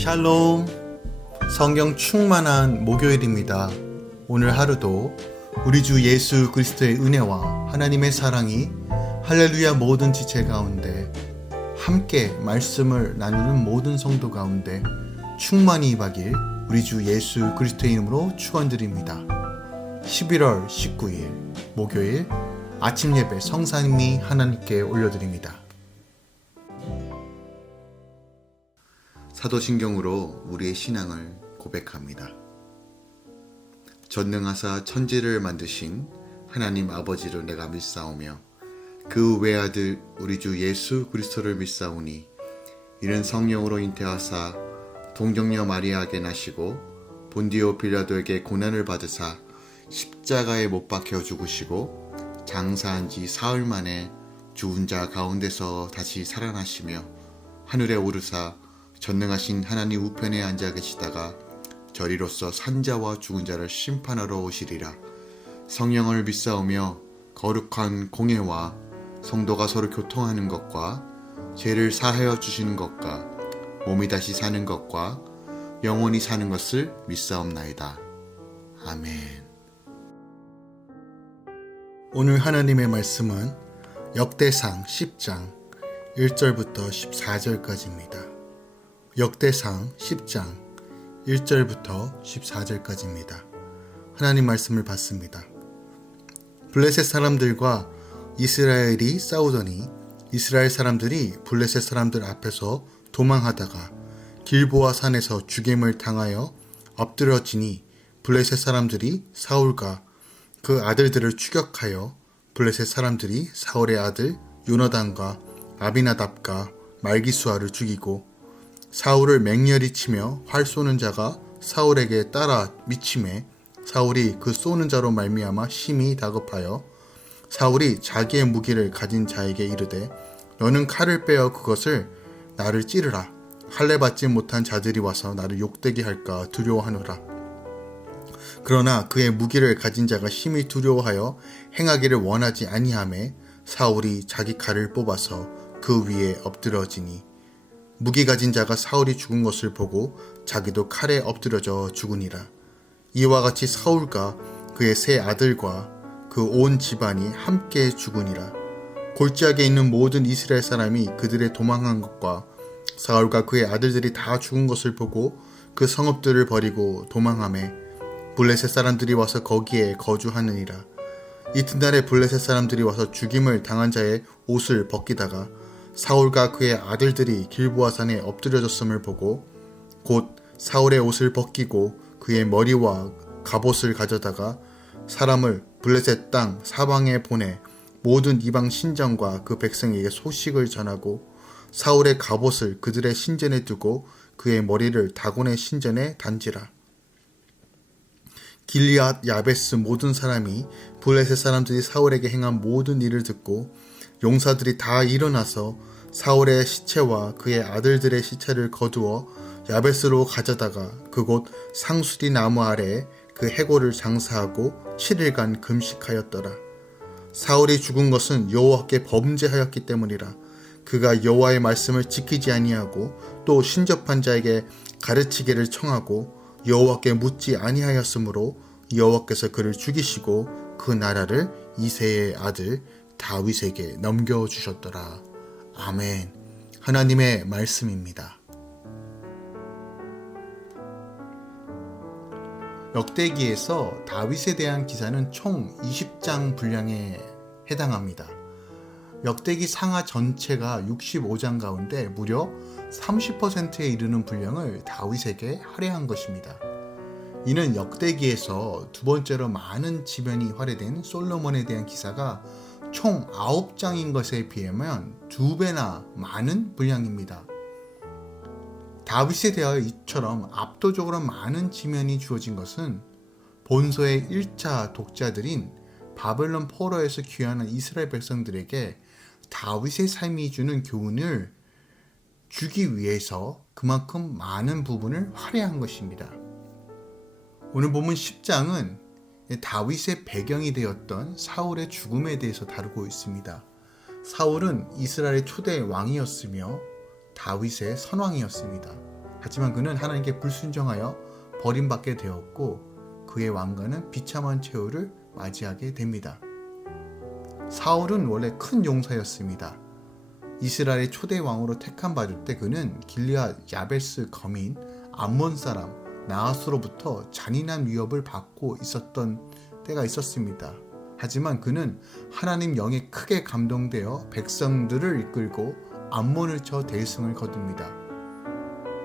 샬롬. 성경 충만한 목요일입니다. 오늘 하루도 우리 주 예수 그리스도의 은혜와 하나님의 사랑이 할렐루야 모든 지체 가운데 함께 말씀을 나누는 모든 성도 가운데 충만히 임하길 우리 주 예수 그리스도의 이름으로 축원드립니다. 11월 19일 목요일 아침 예배 성사님이 하나님께 올려드립니다. 사도신경으로 우리의 신앙을 고백합니다. 전능하사 천지를 만드신 하나님 아버지를 내가 믿사오며 그 외아들 우리 주 예수 그리스도를 믿사오니 이는 성령으로 잉태하사 동정녀 마리아에게 나시고 본디오 빌라도에게 고난을 받으사 십자가에 못 박혀 죽으시고 장사한 지 사흘 만에 죽은 자 가운데서 다시 살아나시며 하늘에 오르사 전능하신 하나님 우편에 앉아 계시다가 저리로서 산자와 죽은 자를 심판하러 오시리라. 성령을 믿사오며 거룩한 공예와 성도가 서로 교통하는 것과 죄를 사하여 주시는 것과 몸이 다시 사는 것과 영원히 사는 것을 믿사옵나이다. 아멘. 오늘 하나님의 말씀은 역대상 10장 1절부터 14절까지입니다. 역대상 10장 1절부터 14절까지입니다. 하나님 말씀을 받습니다. 블레셋 사람들과 이스라엘이 싸우더니 이스라엘 사람들이 블레셋 사람들 앞에서 도망하다가 길보아 산에서 죽임을 당하여 엎드러지니 블레셋 사람들이 사울과 그 아들들을 추격하여 블레셋 사람들이 사울의 아들 요나단과 아비나답과 말기수아를 죽이고 사울을 맹렬히 치며 활 쏘는 자가 사울에게 따라 미침해 사울이 그 쏘는 자로 말미암아 심히 다급하여 사울이 자기의 무기를 가진 자에게 이르되 너는 칼을 빼어 그것을 나를 찌르라. 할례 받지 못한 자들이 와서 나를 욕되게 할까 두려워하노라. 그러나 그의 무기를 가진 자가 심히 두려워하여 행하기를 원하지 아니하매 사울이 자기 칼을 뽑아서 그 위에 엎드러지니 무기 가진 자가 사울이 죽은 것을 보고 자기도 칼에 엎드려져 죽으니라. 이와 같이 사울과 그의 세 아들과 그 온 집안이 함께 죽으니라. 골짜기에 있는 모든 이스라엘 사람이 그들의 도망한 것과 사울과 그의 아들들이 다 죽은 것을 보고 그 성읍들을 버리고 도망하매 블레셋 사람들이 와서 거기에 거주하느니라. 이튿날에 블레셋 사람들이 와서 죽임을 당한 자의 옷을 벗기다가 사울과 그의 아들들이 길보아 산에 엎드려졌음을 보고 곧 사울의 옷을 벗기고 그의 머리와 갑옷을 가져다가 사람을 블레셋 땅 사방에 보내 모든 이방 신장과 그 백성에게 소식을 전하고 사울의 갑옷을 그들의 신전에 두고 그의 머리를 다곤의 신전에 단지라. 길리앗 야베스 모든 사람이 블레셋 사람들이 사울에게 행한 모든 일을 듣고 용사들이 다 일어나서 사울의 시체와 그의 아들들의 시체를 거두어 야베스로 가져다가 그곳 상수리 나무 아래에 그 해골을 장사하고 7일간 금식하였더라. 사울이 죽은 것은 여호와께 범죄하였기 때문이라. 그가 여호와의 말씀을 지키지 아니하고 또 신접한 자에게 가르치기를 청하고 여호와께 묻지 아니하였으므로 여호와께서 그를 죽이시고 그 나라를 이새의 아들 다윗에게 넘겨주셨더라. 아멘. 하나님의 말씀입니다. 역대기에서 다윗에 대한 기사는 총 20장 분량에 해당합니다. 역대기 상하 전체가 65장 가운데 무려 30%에 이르는 분량을 다윗에게 할애한 것입니다. 이는 역대기에서 두 번째로 많은 지면이 할애된 솔로몬에 대한 기사가 총 9장인 것에 비하면 2배나 많은 분량입니다. 다윗에 대하여 이처럼 압도적으로 많은 지면이 주어진 것은 본서의 1차 독자들인 바벨론 포로에서 귀환한 이스라엘 백성들에게 다윗의 삶이 주는 교훈을 주기 위해서 그만큼 많은 부분을 할애한 것입니다. 오늘 본문 10장은 다윗의 배경이 되었던 사울의 죽음에 대해서 다루고 있습니다. 사울은 이스라엘의 초대 왕이었으며 다윗의 선왕이었습니다. 하지만 그는 하나님께 불순종하여 버림받게 되었고 그의 왕가는 비참한 최후를 맞이하게 됩니다. 사울은 원래 큰 용사였습니다. 이스라엘의 초대 왕으로 택함 받을 때 그는 길르앗 야베스 거민 암몬 사람 나하스로부터 잔인한 위협을 받고 있었던 때가 있었습니다. 하지만 그는 하나님 영에 크게 감동되어 백성들을 이끌고 암몬을 쳐 대승을 거둡니다.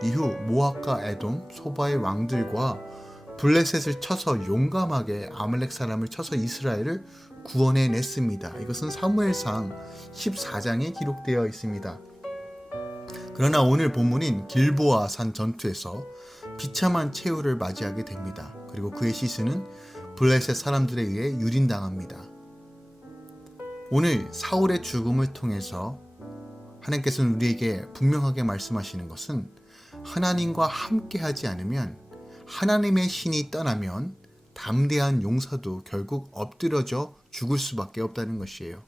이후 모압과 에돔, 소바의 왕들과 블레셋을 쳐서 용감하게 아말렉 사람을 쳐서 이스라엘을 구원해 냈습니다. 이것은 사무엘상 14장에 기록되어 있습니다. 그러나 오늘 본문인 길보아 산 전투에서 비참한 최후를 맞이하게 됩니다. 그리고 그의 시신은 블레셋 사람들에 의해 유린당합니다. 오늘 사울의 죽음을 통해서 하나님께서는 우리에게 분명하게 말씀하시는 것은 하나님과 함께하지 않으면, 하나님의 신이 떠나면 담대한 용사도 결국 엎드러져 죽을 수밖에 없다는 것이에요.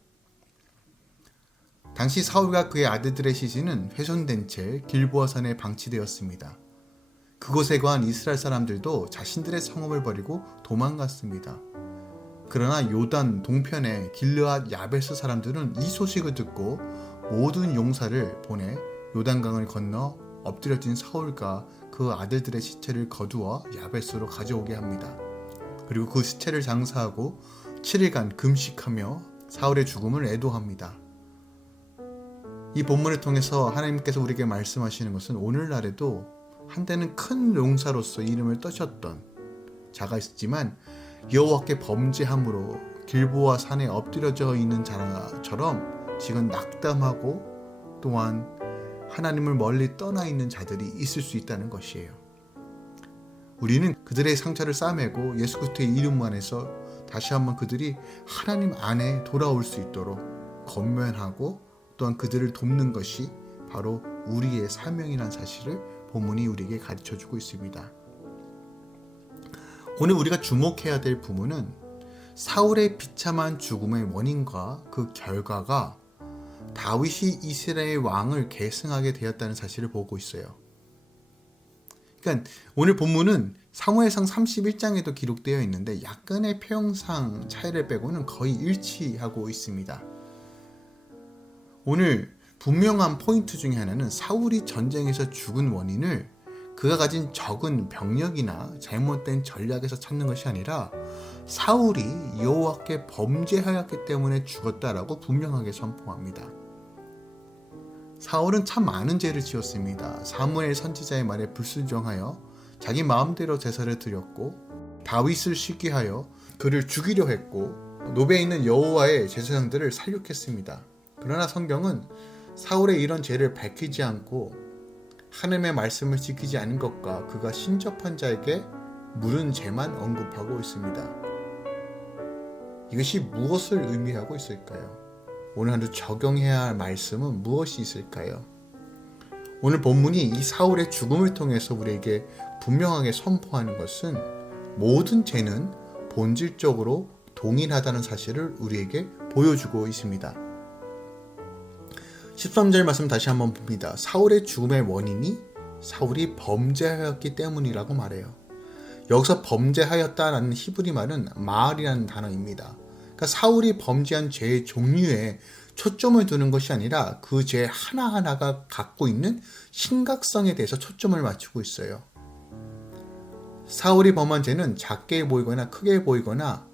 당시 사울과 그의 아들들의 시신은 훼손된 채 길보아산에 방치되었습니다. 그곳에 거한 이스라엘 사람들도 자신들의 성읍을 버리고 도망갔습니다. 그러나 요단 동편의 길르앗 야베스 사람들은 이 소식을 듣고 모든 용사를 보내 요단강을 건너 엎드려진 사울과 그 아들들의 시체를 거두어 야베스로 가져오게 합니다. 그리고 그 시체를 장사하고 7일간 금식하며 사울의 죽음을 애도합니다. 이 본문을 통해서 하나님께서 우리에게 말씀하시는 것은 오늘날에도 한때는 큰 용사로서 이름을 떠셨던 자가 있었지만 여호와께 범죄함으로 길보아 산에 엎드려져 있는 자처럼 지금 낙담하고 또한 하나님을 멀리 떠나 있는 자들이 있을 수 있다는 것이에요. 우리는 그들의 상처를 싸매고 예수 그리스도의 이름 안에서 다시 한번 그들이 하나님 안에 돌아올 수 있도록 권면하고 또한 그들을 돕는 것이 바로 우리의 사명이라는 사실을 본문이 우리에게 가르쳐주고 있습니다. 오늘 우리가 주목해야 될 부분은 사울의 비참한 죽음의 원인과 그 결과가 다윗이 이스라엘 왕을 계승하게 되었다는 사실을 보고 있어요. 그러니까 오늘 본문은 사무엘상 31장에도 기록되어 있는데 약간의 표현상 차이를 빼고는 거의 일치하고 있습니다. 오늘 분명한 포인트 중에 하나는 사울이 전쟁에서 죽은 원인을 그가 가진 적은 병력이나 잘못된 전략에서 찾는 것이 아니라 사울이 여호와께 범죄하였기 때문에 죽었다라고 분명하게 선포합니다. 사울은 참 많은 죄를 지었습니다. 사무엘 선지자의 말에 불순종하여 자기 마음대로 제사를 드렸고 다윗을 시기하여 그를 죽이려 했고 노베에 있는 여호와의 제사장들을 살육했습니다. 그러나 성경은 사울의 이런 죄를 밝히지 않고 하나님의 말씀을 지키지 않은 것과 그가 신접한 자에게 물은 죄만 언급하고 있습니다. 이것이 무엇을 의미하고 있을까요? 오늘 하루 적용해야 할 말씀은 무엇이 있을까요? 오늘 본문이 이 사울의 죽음을 통해서 우리에게 분명하게 선포하는 것은 모든 죄는 본질적으로 동일하다는 사실을 우리에게 보여주고 있습니다. 13절 말씀 다시 한번 봅니다. 사울의 죽음의 원인이 사울이 범죄하였기 때문이라고 말해요. 여기서 범죄하였다라는 히브리 말은 마알이라는 단어입니다. 그러니까 사울이 범죄한 죄의 종류에 초점을 두는 것이 아니라 그 죄 하나하나가 갖고 있는 심각성에 대해서 초점을 맞추고 있어요. 사울이 범한 죄는 작게 보이거나 크게 보이거나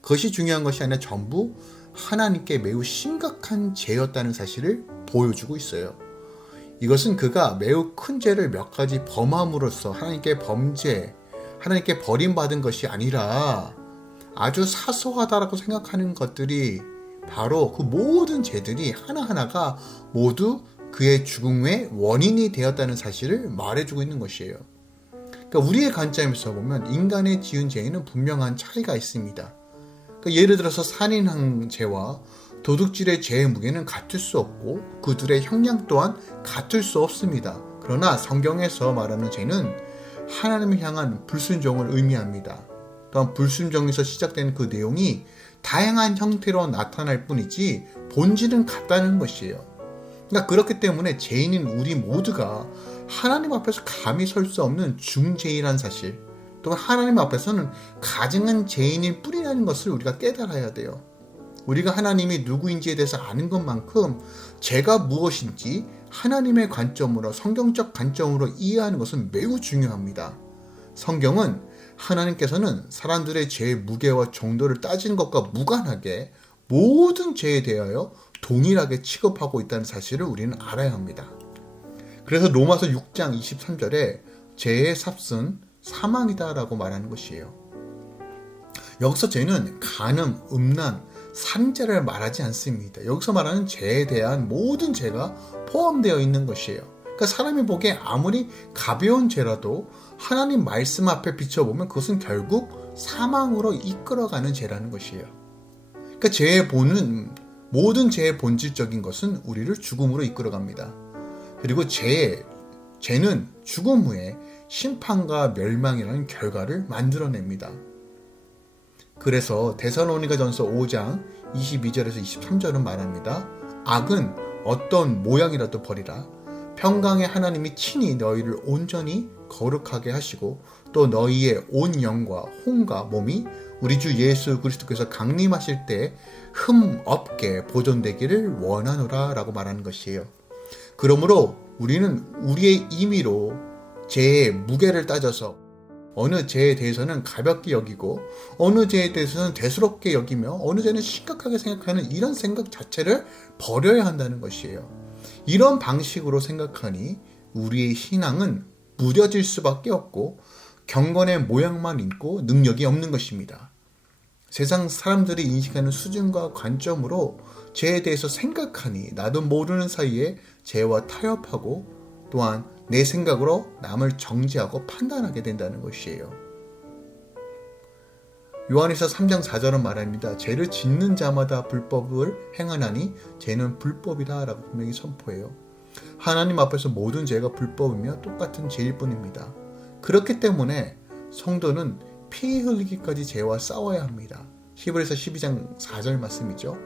그것이 중요한 것이 아니라 전부 하나님께 매우 심각한 죄였다는 사실을 보여주고 있어요. 이것은 그가 매우 큰 죄를 몇 가지 범함으로써 하나님께 하나님께 버림받은 것이 아니라 아주 사소하다라고 생각하는 것들이 바로 그 모든 죄들이 하나하나가 모두 그의 죽음의 원인이 되었다는 사실을 말해주고 있는 것이에요. 그러니까 우리의 관점에서 보면 인간의 지은 죄에는 분명한 차이가 있습니다. 그러니까 예를 들어서 살인한 죄와 도둑질의 죄의 무게는 같을 수 없고 그들의 형량 또한 같을 수 없습니다. 그러나 성경에서 말하는 죄는 하나님을 향한 불순종을 의미합니다. 또한 불순종에서 시작된 그 내용이 다양한 형태로 나타날 뿐이지 본질은 같다는 것이에요. 그러니까 그렇기 때문에 죄인인 우리 모두가 하나님 앞에서 감히 설 수 없는 중죄인이라는 사실, 또한 하나님 앞에서는 가증한 죄인일 뿐이라는 것을 우리가 깨달아야 돼요. 우리가 하나님이 누구인지에 대해서 아는 것만큼 죄가 무엇인지 하나님의 관점으로, 성경적 관점으로 이해하는 것은 매우 중요합니다. 성경은 하나님께서는 사람들의 죄의 무게와 정도를 따지는 것과 무관하게 모든 죄에 대하여 동일하게 취급하고 있다는 사실을 우리는 알아야 합니다. 그래서 로마서 6장 23절에 죄의 삽은 사망이다 라고 말하는 것이에요. 여기서 죄는 간음, 음란, 살인죄를 말하지 않습니다. 여기서 말하는 죄에 대한 모든 죄가 포함되어 있는 것이에요. 그러니까 사람이 보기에 아무리 가벼운 죄라도 하나님 말씀 앞에 비춰보면 그것은 결국 사망으로 이끌어가는 죄라는 것이에요. 그러니까 모든 죄의 본질적인 것은 우리를 죽음으로 이끌어갑니다. 그리고 죄는 죽음 후에 심판과 멸망이라는 결과를 만들어냅니다. 그래서 데살로니가전서 5장 22절에서 23절은 말합니다. 악은 어떤 모양이라도 버리라. 평강의 하나님이 친히 너희를 온전히 거룩하게 하시고 또 너희의 온 영과 혼과 몸이 우리 주 예수 그리스도께서 강림하실 때 흠 없게 보존되기를 원하노라 라고 말하는 것이에요. 그러므로 우리는 우리의 임의로 죄의 무게를 따져서 어느 죄에 대해서는 가볍게 여기고 어느 죄에 대해서는 대수롭게 여기며 어느 죄는 심각하게 생각하는 이런 생각 자체를 버려야 한다는 것이에요. 이런 방식으로 생각하니 우리의 신앙은 무뎌질 수밖에 없고 경건의 모양만 있고 능력이 없는 것입니다. 세상 사람들이 인식하는 수준과 관점으로 죄에 대해서 생각하니 나도 모르는 사이에 죄와 타협하고 또한 내 생각으로 남을 정죄하고 판단하게 된다는 것이에요. 요한일서 3장 4절은 말합니다. 죄를 짓는 자마다 불법을 행하나니 죄는 불법이다 라고 분명히 선포해요. 하나님 앞에서 모든 죄가 불법이며 똑같은 죄일 뿐입니다. 그렇기 때문에 성도는 피 흘리기까지 죄와 싸워야 합니다. 히브리서 12장 4절 말씀이죠.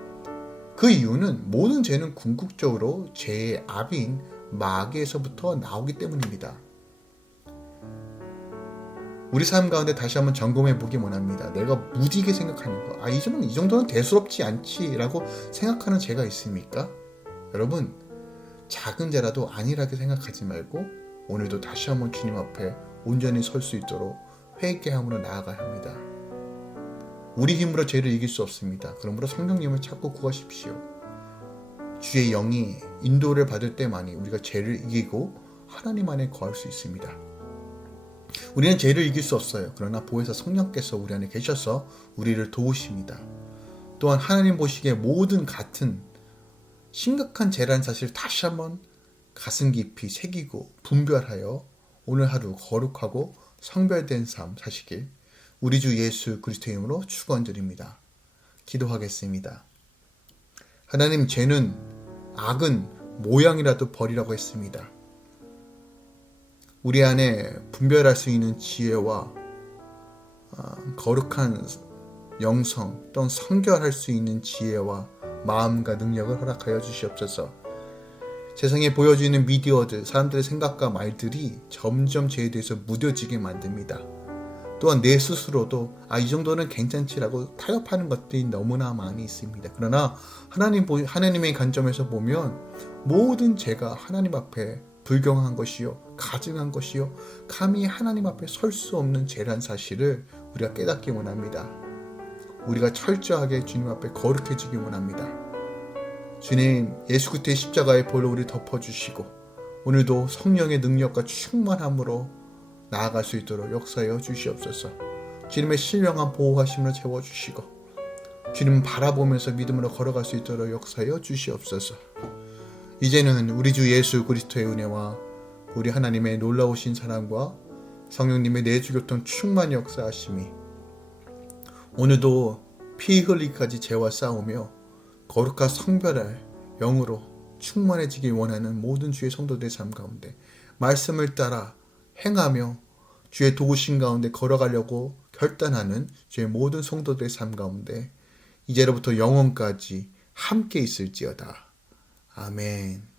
그 이유는 모든 죄는 궁극적으로 죄의 아비인 마귀에서부터 나오기 때문입니다. 우리 삶 가운데 다시 한번 점검해 보기 원합니다. 내가 무디게 생각하는 거, 이 정도는 대수롭지 않지 라고 생각하는 죄가 있습니까? 여러분, 작은 죄라도 안일하게 생각하지 말고 오늘도 다시 한번 주님 앞에 온전히 설 수 있도록 회개함으로 나아가야 합니다. 우리 힘으로 죄를 이길 수 없습니다. 그러므로 성령님을 찾고 구하십시오. 주의 영이 인도를 받을 때만이 우리가 죄를 이기고 하나님 안에 거할 수 있습니다. 우리는 죄를 이길 수 없어요. 그러나 보혜사 성령께서 우리 안에 계셔서 우리를 도우십니다. 또한 하나님 보시기에 모든 같은 심각한 죄라는 사실을 다시 한번 가슴 깊이 새기고 분별하여 오늘 하루 거룩하고 성별된 삶 사시길 우리 주 예수 그리스도의 이름으로 축원드립니다. 기도하겠습니다. 하나님, 죄는 악은 모양이라도 버리라고 했습니다. 우리 안에 분별할 수 있는 지혜와 거룩한 영성 또는 성결할 수 있는 지혜와 마음과 능력을 허락하여 주시옵소서. 세상에 보여지는 미디어들, 사람들의 생각과 말들이 점점 죄에 대해서 무뎌지게 만듭니다. 또한 내 스스로도 이 정도는 괜찮지라고 타협하는 것들이 너무나 많이 있습니다. 그러나 하나님의 관점에서 보면 모든 죄가 하나님 앞에 불경한 것이요, 가증한 것이요, 감히 하나님 앞에 설 수 없는 죄란 사실을 우리가 깨닫기 원합니다. 우리가 철저하게 주님 앞에 거룩해지기 원합니다. 주님, 예수 그리스도의 십자가의 보혈로 우리 덮어주시고 오늘도 성령의 능력과 충만함으로 나아갈 수 있도록 역사하여 주시옵소서. 주님의 신령한 보호하심으로 채워주시고 주님 바라보면서 믿음으로 걸어갈 수 있도록 역사하여 주시옵소서. 이제는 우리 주 예수 그리스도의 은혜와 우리 하나님의 놀라우신 사랑과 성령님의 내주교통 충만히 역사하심이 오늘도 피 흘리기까지 죄와 싸우며 거룩한 성별할 영으로 충만해지길 원하는 모든 주의 성도들의 삶 가운데 말씀을 따라 행하며 주의 도우심 가운데 걸어가려고 결단하는 주의 모든 성도들의 삶 가운데 이제로부터 영원까지 함께 있을지어다. 아멘.